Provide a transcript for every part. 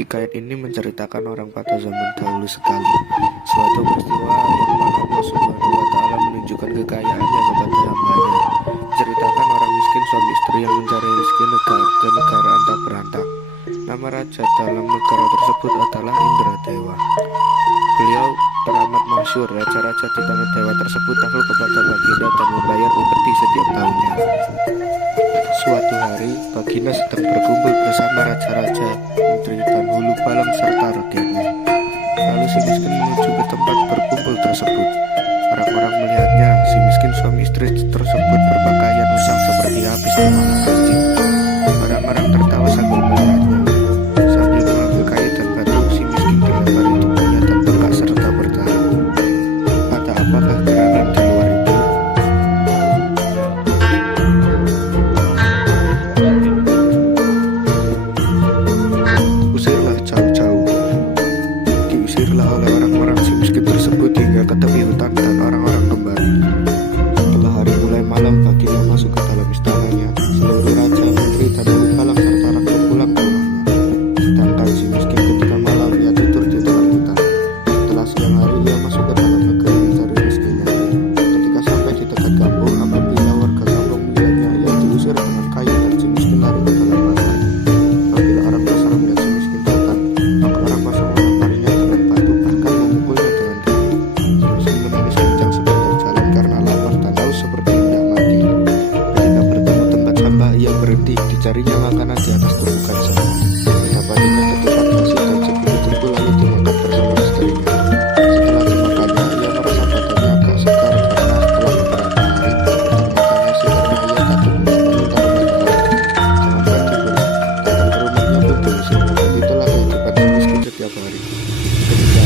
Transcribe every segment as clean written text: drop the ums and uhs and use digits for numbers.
Hikayat ini menceritakan orang pada zaman dahulu sekali, suatu peristiwa yang mana Allah Subhanahu wa Ta'ala menunjukkan kekayaannya kepada hambanya. Menceritakan orang miskin suami istri yang mencari rezeki ke negara antah berantah. Nama raja dalam negara tersebut adalah Indradewa. Beliau teramat masyhur. Raja-raja di tanah dewa tersebut takluk kepada Baginda dan membayar upeti setiap tahunnya. Suatu hari, Baginda sedang berkumpul bersama raja-raja, menteri dan hulu balang serta rakyatnya. Lalu si miskin menuju ke tempat berkumpul tersebut. Orang-orang melihatnya, si miskin suami istri tersebut berpakaian usang seperti habis dimakan anjing. Orang-orang tertawa sambil melihatnya. Sambil mengambil kayu dan batu, si miskin dilempari tubuhnya dan bengkak serta berdarah. Ada apakah gerangan di luar itu? Usirlah jauh-jauh. Diusirlah oleh orang-orang si miskin tersebut hingga ke tepi hutan dan orang-orang kembali. Setelah hari mulai malam, Baginda masuk ke dalam istananya. Seluruh raja, menteri, dan hulu balang serta rakyat pulang ke rumahnya. Sedangkan si miskin ketika malam ia tidur di dalam hutan. Setelah siang hari ia masuk ke dalam negeri mencari rezekinya. Ketika sampai di dekat kampung, apabila warga kampung melihatnya, ia diusir dengan kayu dan si miskin lari ke dalam pasar. Apabila orang pasar melihat si miskin datang, maka orang pasar melemparinya dengan batu, bahkan memukulnya dengan kayu. Si miskin menangis kencang sepanjang jalan karena lapar dan haus seperti hendak mati. Ketika bertemu tempat sampah, ia berhenti. Dicarinya makanan di atas tumpukan sampah. Dapatinya ketupat nasi dan sebelum itu lalu dimakan bersama istrinya. Setelah dimakannya, ia merasa badannya agak segar karena setelah beberapa hari dimakan nasi karena ia takut meminta rumah telah. Jangan tidur, datang ke rumahnya pun diusir. Itulah kehidupan si miskin setiap hari. Ketika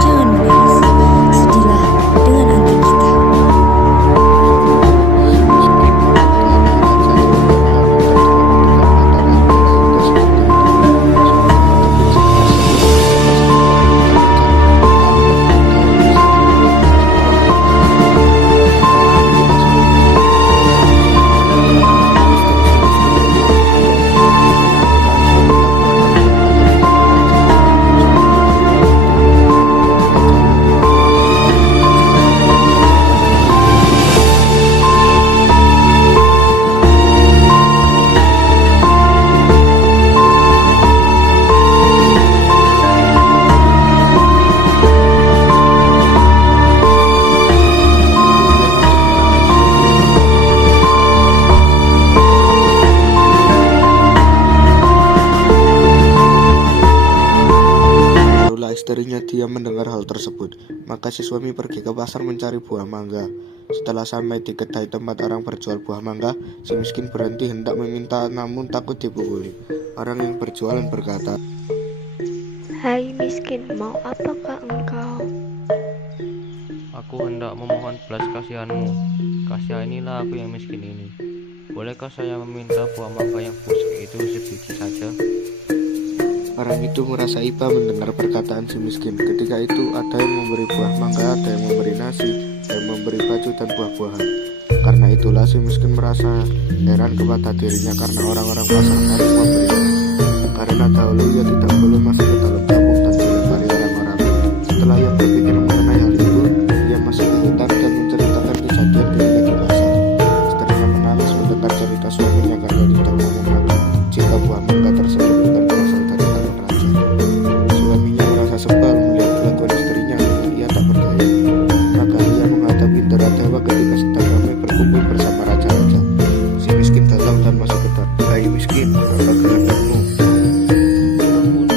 Diamlah, jangan menangis. Sedihlah dengan anteng kita. Barulah istrinya diam mendengar hal tersebut. Maka si suami pergi ke pasar mencari buah mangga. Setelah sampai di kedai tempat orang berjual buah mangga, si miskin berhenti hendak meminta namun takut dipukuli. Orang yang berjualan berkata, Hai miskin, mau apakah engkau? Aku hendak memohon belas kasihanmu. Kasihanilah aku yang miskin ini. Bolehkah saya meminta buah mangga yang busuk itu sebiji saja? orang itu merasa iba mendengar perkataan si miskin. Ketika itu ada yang memberi buah mangga, ada yang memberi nasi, ada yang memberi baju dan buah-buahan. Karena itulah si miskin merasa heran kepada dirinya karena orang-orang pasar harus memberinya. Karena dahulu ia tidak boleh masuk ke dalam kampung dan dilempari orang-orang. Setelah ia berpikir mengenai hal itu, ia masuk ke hutan dan menceritakan kejadian ketika di pasar. Istrinya menangis mendengar cerita suaminya karena tidak mau mengaku jika buah mangga tersebut bukan berasal dari tangan raja. Suaminya merasa sebal melihat kelakuan istrinya namun ia tak berdaya. Maka ia menghadapi Indradewa ketika sedang ramai berkumpul bersama raja-raja. Si miskin datang dan masuk ke hutan. Hai miskin, apa kehendakmu? Ampun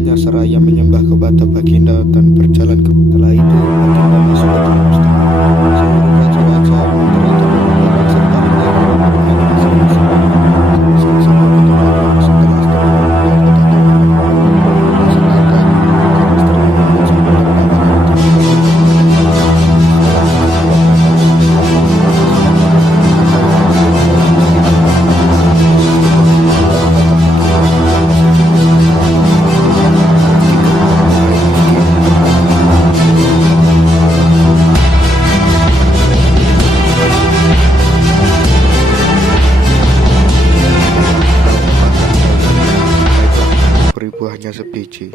semuanya seraya menyembah kepada Baginda dan berjalan ke. Setelah itu Baginda masuk ke dalam istana. Seluruh raja-raja, menteri dan pemimpin serta rakyat berbarengan bersama-sama. Sama-sama berdoa setelah istana yang kedatangan sedangkan istrinya mencoba beri buahnya sebiji,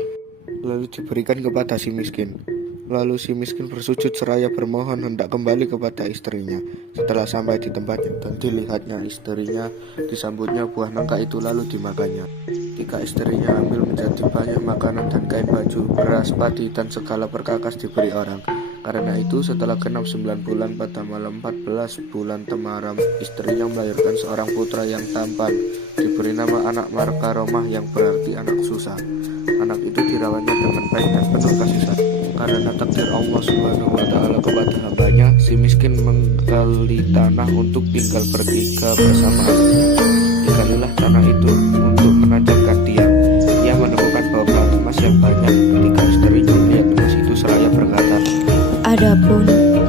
lalu diberikan kepada si miskin. Lalu si miskin bersujud seraya bermohon hendak kembali kepada istrinya. Setelah sampai di tempatnya dan dilihatnya istrinya, disambutnya buah nangka itu lalu dimakannya. Ketika istrinya ambil menjadi banyak makanan dan kain baju, beras, padi, dan segala perkakas diberi orang. Karena itu setelah genap 9 bulan pada malam 14 bulan Temaram, istrinya melahirkan seorang putra yang tampan, diberi nama anak Markaromah yang berarti anak susah. Anak itu dirawatnya dengan baik dan penuh kasih sayang. Karena takdir Allah Subhanahu wa Ta'ala kepada hambanya, si miskin menggali tanah untuk tinggal bertiga bersama anaknya. Digalilah tanah itu untuk menanamkan tiang. Ia menemukan bawa emas yang banyak. Ketika istrinya melihat emas itu seraya berkata, Adapun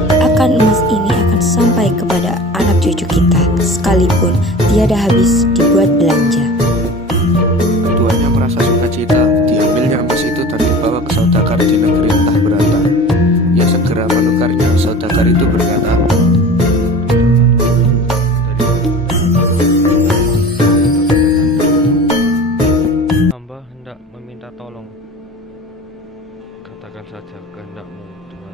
akan emas ini akan sampai kepada anak cucu kita, sekalipun tiada habis dibuat belanja. keduanya merasa sukacita. Diambilnya emas itu dan dibawa ke saudagar di negeri entah berantah. Ia segera menukarnya. Saudagar itu berkata, hamba hendak meminta tolong. Katakan saja kehendakmu, Tuhan.